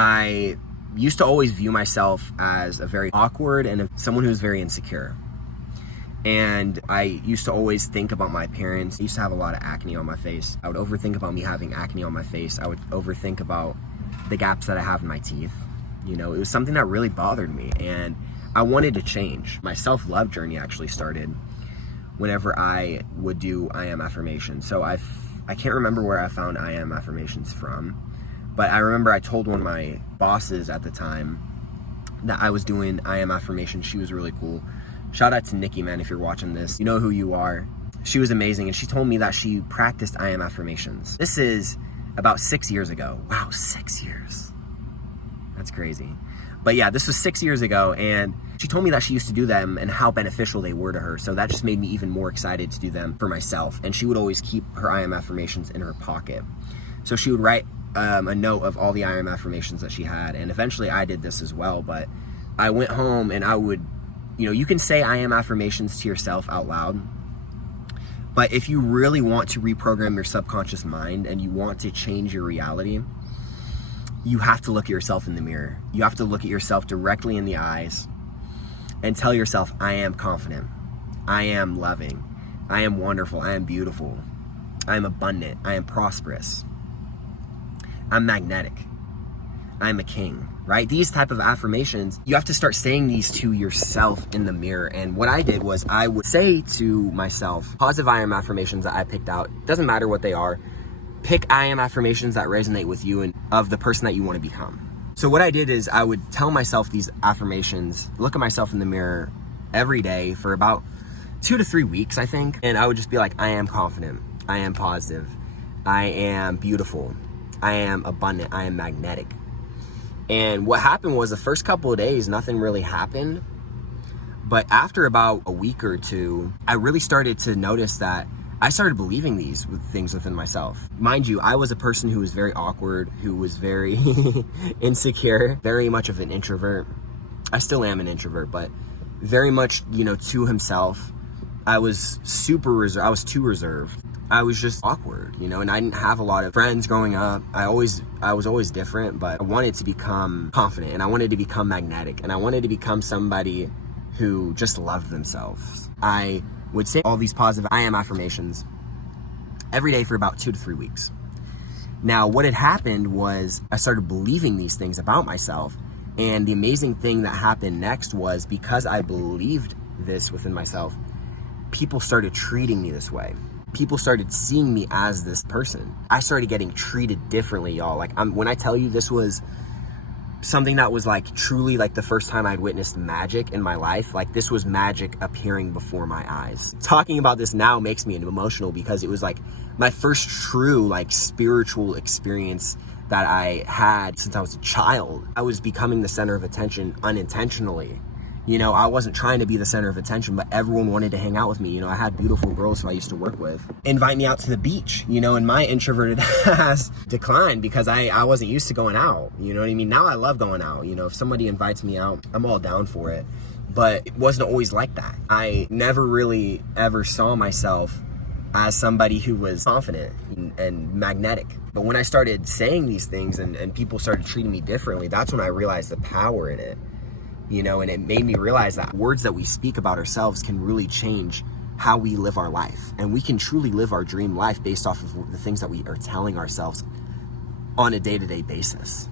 I used to always view myself as a very awkward and someone who's very insecure. And I used to always think about my appearance. I used to have a lot of acne on my face. I would overthink about me having acne on my face. I would overthink about the gaps that I have in my teeth. You know, it was something that really bothered me, and I wanted to change. My self-love journey actually started whenever I would do I am affirmations. So I can't remember where I found I am affirmations from, but I remember I told one of my bosses at the time that I was doing I am affirmations. She was really cool. Shout out to Nikki, man, if you're watching this. You know who you are. She was amazing, and she told me that she practiced I am affirmations. This is about 6 years ago. Wow, 6 years. That's crazy. But yeah, this was 6 years ago, and she told me that she used to do them and how beneficial they were to her. So that just made me even more excited to do them for myself. And she would always keep her I am affirmations in her pocket. So she would write a note of all the I am affirmations that she had. And eventually I did this as well. But I went home and I would, you know, you can say I am affirmations to yourself out loud. But if you really want to reprogram your subconscious mind and you want to change your reality, you have to look at yourself in the mirror. You have to look at yourself directly in the eyes and tell yourself, I am confident. I am loving. I am wonderful. I am beautiful. I am abundant. I am prosperous. I'm magnetic. I'm a king, right? These type of affirmations, you have to start saying these to yourself in the mirror. And what I did was I would say to myself, positive I am affirmations that I picked out. Doesn't matter what they are. Pick I am affirmations that resonate with you and of the person that you want to become. So what I did is I would tell myself these affirmations, look at myself in the mirror every day for about 2 to 3 weeks, I think. And I would just be like, I am confident. I am positive. I am beautiful. I am abundant. I am magnetic. And what happened was the first couple of days, nothing really happened. But after about a week or two, I really started to notice that I started believing these things within myself. Mind you, I was a person who was very awkward, who was very insecure, very much of an introvert. I still am an introvert, but very much, you know, to himself. I was super reserved. I was too reserved. I was just awkward, you know, and I didn't have a lot of friends growing up. I was always different, but I wanted to become confident, and I wanted to become magnetic, and I wanted to become somebody who just loved themselves. I would say all these positive I am affirmations every day for about 2 to 3 weeks. Now, what had happened was I started believing these things about myself. And the amazing thing that happened next was, because I believed this within myself, people started treating me this way. People started seeing me as this person. I started getting treated differently, y'all. Like, when I tell you this was something that was like truly like the first time I'd witnessed magic in my life. Like, this was magic appearing before my eyes. Talking about this now makes me emotional, because it was like my first true like spiritual experience that I had since I was a child. I was becoming the center of attention unintentionally. You know, I wasn't trying to be the center of attention, but everyone wanted to hang out with me. You know, I had beautiful girls who I used to work with invite me out to the beach, you know, and my introverted ass declined because I wasn't used to going out. You know what I mean? Now I love going out. You know, if somebody invites me out, I'm all down for it. But it wasn't always like that. I never really ever saw myself as somebody who was confident and magnetic. But when I started saying these things and people started treating me differently, that's when I realized the power in it. You know, and it made me realize that words that we speak about ourselves can really change how we live our life. And we can truly live our dream life based off of the things that we are telling ourselves on a day-to-day basis.